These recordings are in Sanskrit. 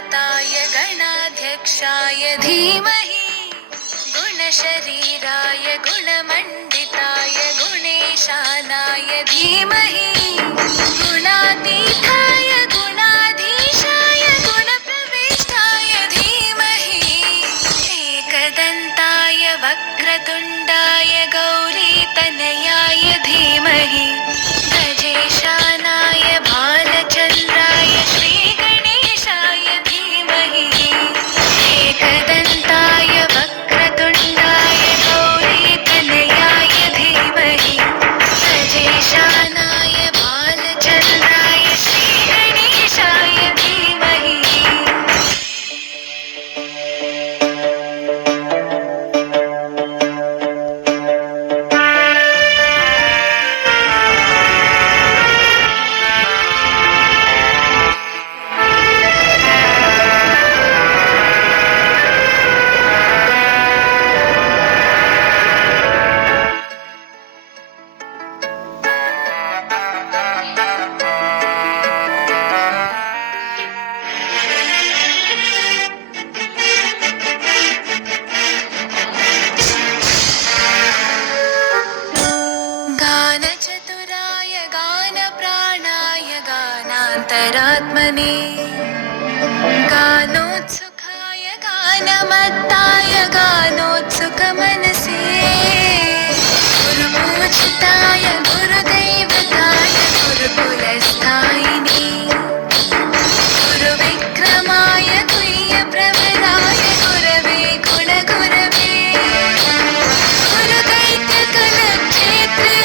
गणपताय गणाध्यक्षाय धीमहि गुणशरीराय गुणमण्डिताय गुणेशानाय धीमहि गुणातीताय गुणाधीशाय गुणप्रविष्टाय धीमहि एकदन्ताय वक्रतुण्डाय गौरीतनयाय धीमहि गजेशानाय भालचन्द्राय श्रीगणेशाय धीमहि एकदन्ताय वक्रतुण्डाय गौरीतनयाय धीमहि गजेशानाय भालचन्द्राय श्रीगणेशाय धीमहि गानचतुराय गानप्राणाय गानान्तरात्मने गानोत्सुकाय गानमत्ताय गानोत्सुकमनसे गुरुपूजिताय गुरुदैवताय गुरुकुलस्थायिने गुरुविक्रमाय गुह्यप्रवराय गुरवे गुणगुरवे गुरुदैत्यकुलक्षेत्रे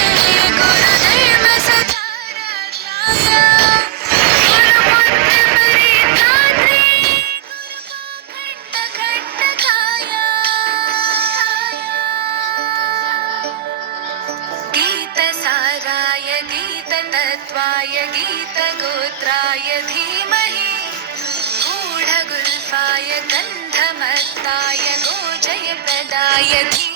गुरुधर्मसुधाराध्याय गुरुपुत्रपरित्रात्रे गुरुपाखण्डखण्डकाय गीतसाराय गीततत्त्वाय गीतगोत्राय धीमहि गूढगुल्फाय गन्धमत्ताय गोजयप्रदाय धीमहि